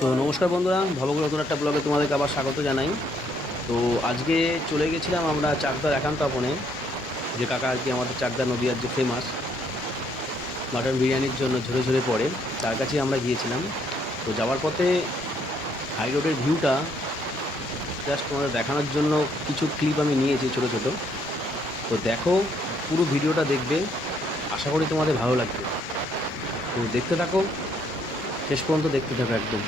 তো নমস্কার বন্ধুরা, ভবঘুর নতুন একটা ব্লগে তোমাদেরকে আবার স্বাগত জানাই। তো আজকে চলে গেছিলাম আমরা চাকদার একান্তপনে, যে কাকা আর কি আমাদের চাকদা নদীয়ার যে ফেমাস মাটন বিরিয়ানির জন্য ঝরে ঝরে পড়ে, তার কাছেই আমরা গিয়েছিলাম। তো যাওয়ার পথে হাই রোডের ভিউটা জাস্ট তোমাদের দেখানোর জন্য কিছু ক্লিপ আমি নিয়েছি ছোটো ছোটো। তো দেখো, পুরো ভিডিওটা দেখবে, আশা করি তোমাদের ভালো লাগবে। তো দেখতে থাকো, শেষ পর্যন্ত দেখতে থাকো একদম।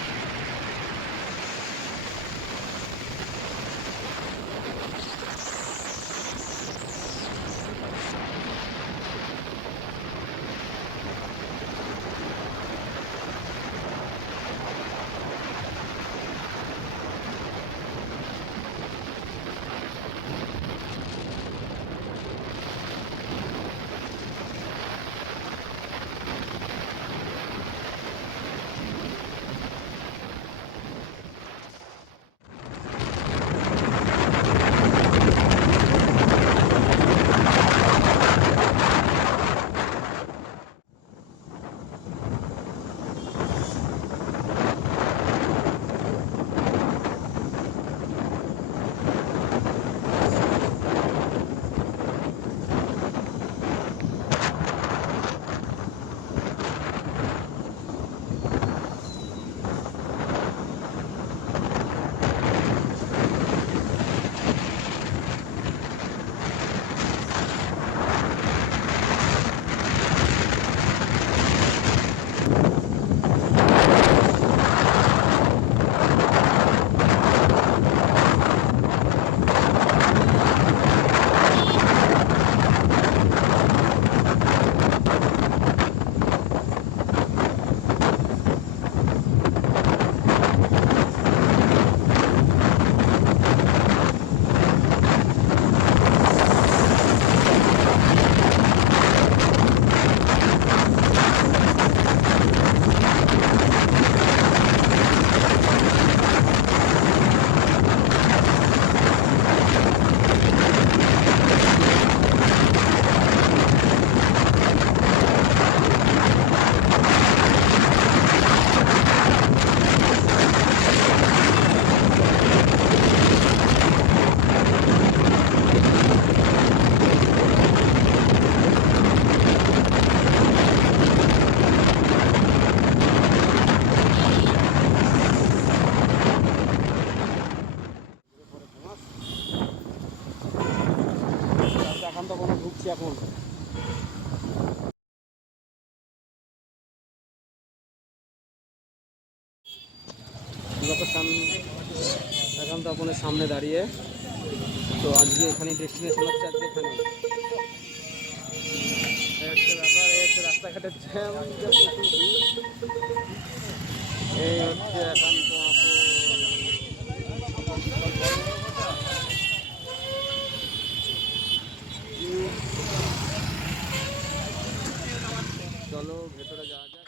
একান্তপনে ঢুকছি এখন। একান্তপনের সামনে দাঁড়িয়ে, তো আজকে এখানে ডেস্টিনেশন হচ্ছে, আজকে এখানে ব্যাপার। এই হচ্ছে রাস্তাঘাটের জ্যাম, এই হচ্ছে একান্তপন। চলো ভেতরে যাওয়া যাক।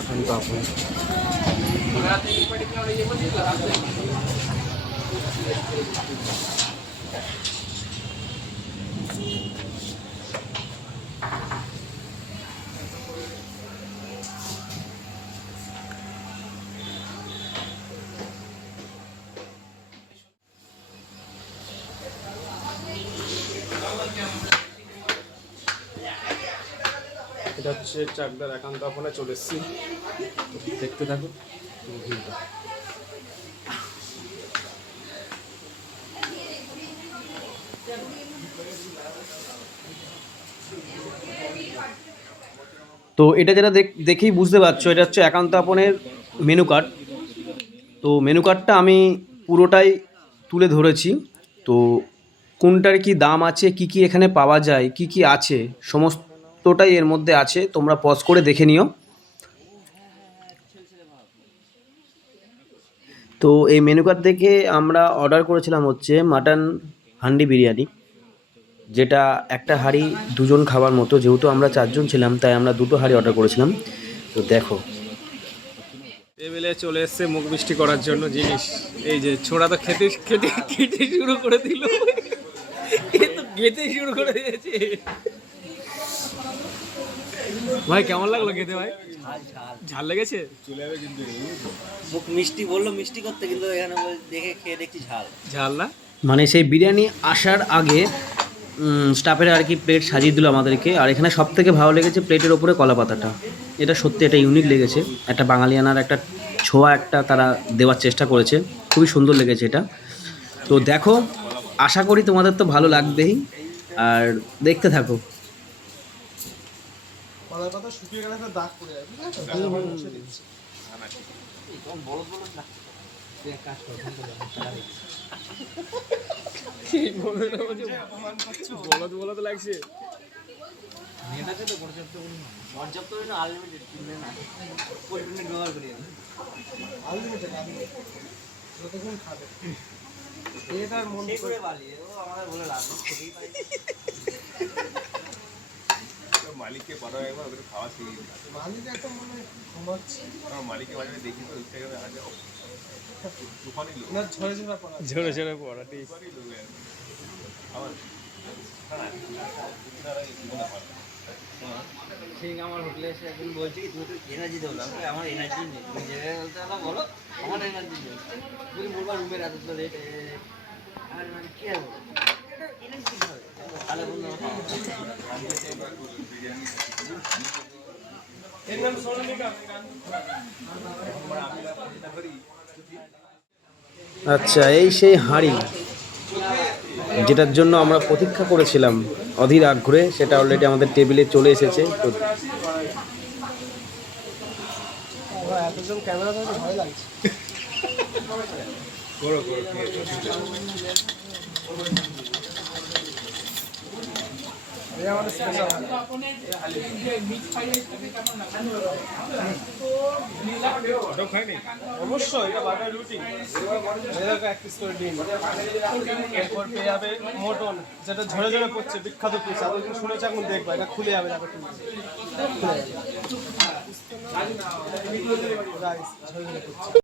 একান্তপন এটা হচ্ছে চাকদার একান্তপনে চলে এসেছি, দেখতে থাকো ভিউটা। তো এটা যেটা দেখেই বুঝতে পারছো, এটা হচ্ছে একান্তপনের মেনু কার্ড। তো মেনু কার্ডটা আমি পুরোটাই তুলে ধরেছি। তো কোনটার কি দাম আছে, কি কি এখানে পাওয়া যায়, কি কি আছে, সমস্তটাই এর মধ্যে আছে। তোমরা পজ করে দেখে নিও। তো এই মেনু কার্ড দেখে আমরা অর্ডার করেছিলাম হচ্ছে মাটন হান্ডি বিরিয়ানি, যেটা একটা হাঁড়ি দুজন খাবার মতো। যেহেতু আমরা চারজন ছিলাম, তাই আমরা দুটো হাঁড়ি অর্ডার করেছিলাম। তো দেখো, টেবিলে চলে এসছে মুখ মিষ্টি করার জন্য জিনিস। এই যে ছোড়া তো খেতে খেতে খেতে শুরু করে দিল, এ তো খেতে শুরু করে দিয়েছে। ভাই কেমন লাগলো খেতে ভাই? ঝাল ঝাল ঝাল লেগেছে? মুখ মিষ্টি বললো মিষ্টি করতে, কিন্তু এখানে দেখে খেয়ে দেখছি ঝাল। ঝাল না? মানে সেই বিরিয়ানি আসার আগে স্টাফেরা আর কি প্লেট সাজিয়ে দিল আমাদেরকে। আর এখানে সব থেকে ভালো লেগেছে প্লেটের ওপরে কলা পাতাটা। এটা সত্যি এটা ইউনিক লেগেছে, একটা বাঙালিয়ানার একটা ছোঁয়া একটা তারা দেওয়ার চেষ্টা করেছে, খুবই সুন্দর লেগেছে এটা। তো দেখো, আশা করি তোমাদের তো ভালো লাগবেই, আর দেখতে থাকো। কলার পাতা শুকিয়ে গেলে একটা দাগ পড়ে যায়, ঠিক আছে? মুছে দিচ্ছি। বলদ বলদ লাগছে। পর্যাপ্ত না, আনলিমিটেড কিনলে না, পরিপূর্ণ ব্যবহার করি আমি। আনলিমিটেড যতক্ষণ খাবে এটার মন সে করে বালিয়ে ও আমাদের বলে লাভ নেই, খেতেই পারি। মালিককে পাঠাও একবার, ওদের খাওয়া শিখিয়ে দিই। মালিক একটা মনে হয় ঘুমাচ্ছে কারণ মালিককে বাজারে দেখি তো ইনস্টাগ্রামে হাজার তুফানি লোক, না, ঝরে ঝরে পড়া। ঝরে ঝরে পড়া ঠিক। তুফানি লোক আবার জীবনে হয় ঠিক আমার হোটেলে এসে একদিন বলছে কি তুমি তো এনার্জি দেবো না, আমার এনার্জি নেই, তুমি যেভাবে বলতে পারো বলো, আমার এনার্জি নেই। যদি বলবা রুমের এত তো রেট, আর মানে কি আর বলো, এনার্জি হবে তাহলে বললো এর নাম সোনালিকা। আচ্ছা, এই সেই হাঁড়ি যেটার জন্য আমরা প্রতীক্ষা করেছিলাম অধীর আগ্রহে, সেটা অলরেডি আমাদের টেবিলে চলে এসেছে। তো এতজন ক্যামেরা ধরে ভয় লাগছে। এই আমাদের স্পেশাল অবশ্যই, এটা বাটার রুটি, এরকম এক পিস করে ডিম, এরপর পেয়ে যাবে মটন, যেটা ঝরে ঝরে পড়ছে, বিখ্যাত পিস, এতদিন শুনেছি, এখন দেখবা এটা খুলে যাবে, দেখো তুমি রাইস ঝরে ঝরে পড়ছে।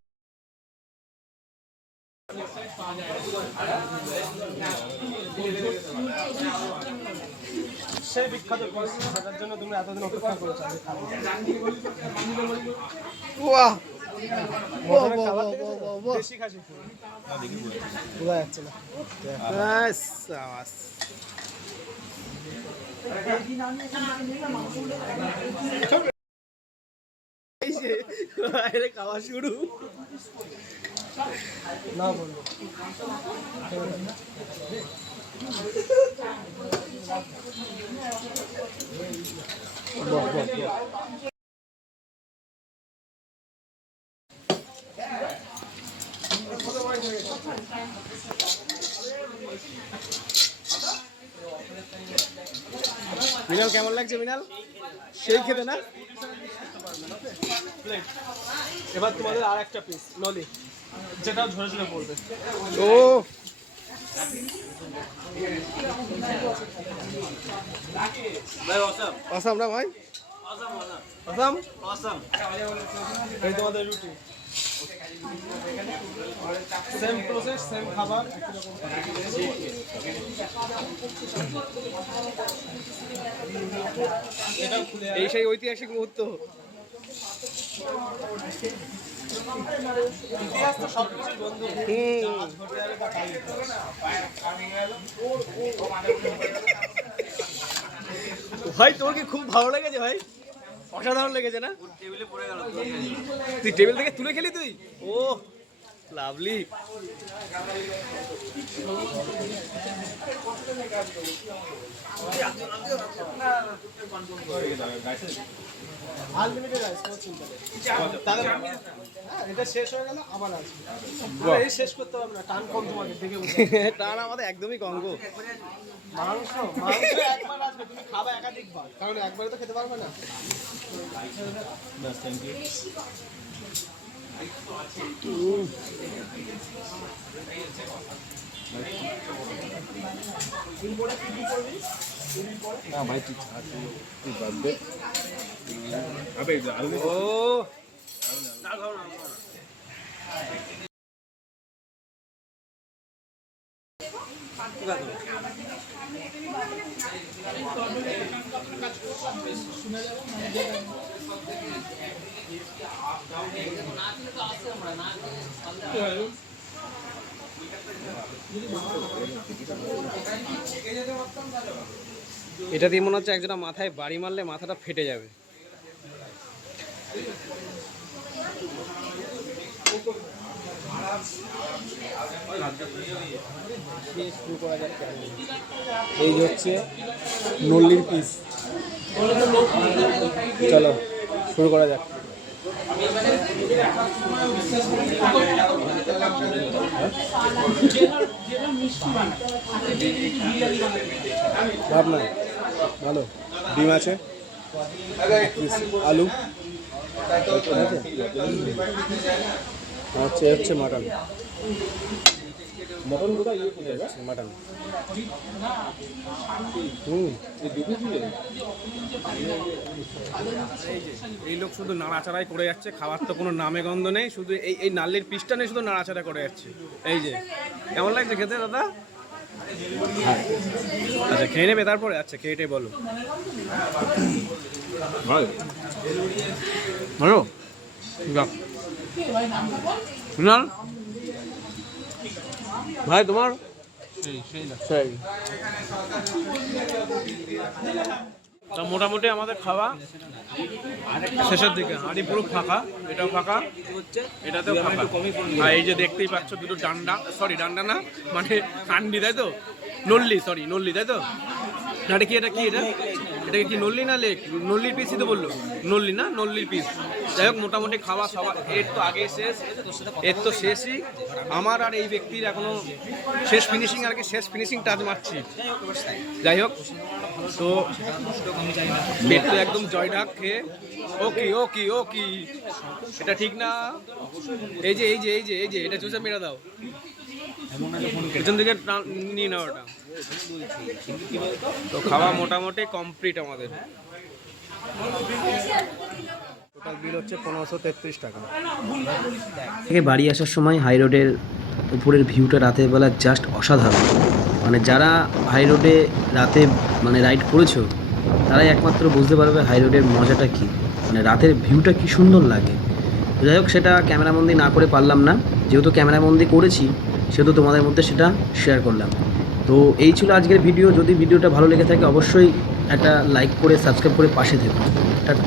সেই বিখ্যাত পিস, সেটার জন্য তুমি এতদিন অপেক্ষা করেছো, আমি খাবো। মটনের কালার দেখেছো? দেশি খাসি ফুল। বোঝা যাচ্ছে না। খাওয়া শুরু। না বলবো মিনাল কেমন লাগছে? মিনাল সেই খেতে না? প্লেট। এবার তোমাদের আর একটা পিস নলি, যেটা ঝরে ঝরে পড়বে। ও ভাই অসাম অসাম না ভাই? Awesome awesome. অসাম। এই তোমাদের রুটি, সেম প্রসেস, সেম খাবার, একই রকম এটাও খুলে এই সেই ঐতিহাসিক মুহূর্ত। ইতিহাস তো সবকিছু বন্ধু, যা ঘটে যাবে তা তাই। ভাই তোর কি খুব ভালো লেগেছে ভাই? অসাধারণ লেগেছে না? টেবিলে পড়ে গেল। তুই টেবিল থেকে তুলে খেলি তুই? ও লাভলি। আনলিমিটেড রাইস, কোনো চিন্তা নেই। তাহলে হ্যাঁ, এটা শেষ হয়ে গেল আবার আসবে। এই শেষ করতে পারবে না, টান কম তোমাকে দেখে বুঝে। টান আমাদের একদমই কম গো। মাংস মাংস একবার আসবে, তুমি খাবে একাধিকবার, কারণ একবারে তো খেতে পারবে না। ও এটা দিয়ে মনে হচ্ছে একজনের মাথায় বাড়ি মারলে মাথাটা ফেটে যাবে। এই হচ্ছে নল্লির পিস। চলো শুরু করা যাক। ভাব না, ভালো ডিম আছে, আলু হচ্ছে হচ্ছে মাটন। মটন কোথায় মাটন। এই লোক শুধু নাড়াচাড়াই করে যাচ্ছে, খাবার তো কোনো নামে গন্ধ নেই, শুধু এই নাল্লির পিসটা নেই, শুধু নাড়াচাড়া করে যাচ্ছে। এই যে কেমন লাগছে খেতে দাদা? আচ্ছা খেয়ে নেবে তারপরে? আচ্ছা খেয়েটে বলো। ভালো ভাই তোমার তা মোটামুটি আমাদের খাওয়া শেষের দিকে। হাঁড়ি পুরো ফাঁকা, এটাও ফাঁকা, এটাতেও ফাঁকা। আর এই যে দেখতেই পাচ্ছ দুটো ডান্ডা, সরি ডান্ডা না মানে কান্ডি, তাই তো? নল্লি, সরি নল্লি, তাই তো? এটা কি, এটা কি, এটা কি নল্লি না লেক? নল্লির পিসই তো বললো, নল্লি না, নল্লির পিস। যাই হোক মোটামুটি খাওয়া সবার, এর তো আগে শেষ, এর তো শেষই। আমার আর এই ব্যক্তির এখনো শেষ ফিনিশিং, আর কি শেষ ফিনিশিং টাচ মারছি। যাই হোক তো পেট তো একদম জয়ঢাক খেয়ে ওকি ওকি ওকি। এটা ঠিক না, এই যে এই যে এই যে এই যে এটা চুষে মেরে দাও, পেছন দিকে নিয়ে নাও ওটা। তো খাওয়া মোটামুটি কমপ্লিট আমাদের। টোটাল বিল হচ্ছে 1533 টাকা। থেকে বাড়ি আসার সময় হাই রোডের উপরের ভিউটা রাতের বেলা জাস্ট অসাধারণ। মানে যারা হাই রোডে রাতে মানে রাইড করেছো তারাই একমাত্র বুঝতে পারবে হাই রোডের মজাটা কী, মানে রাতের ভিউটা কী সুন্দর লাগে। যাই হোক সেটা ক্যামেরাবন্দি না করে পারলাম না, যেহেতু ক্যামেরাবন্দি করেছি সেহেতু তোমাদের মধ্যে সেটা শেয়ার করলাম। তো এই ছিল আজকের ভিডিও। যদি ভিডিওটা ভালো লেগে থাকে অবশ্যই একটা লাইক করে সাবস্ক্রাইব করে পাশে থেকো। টাটা।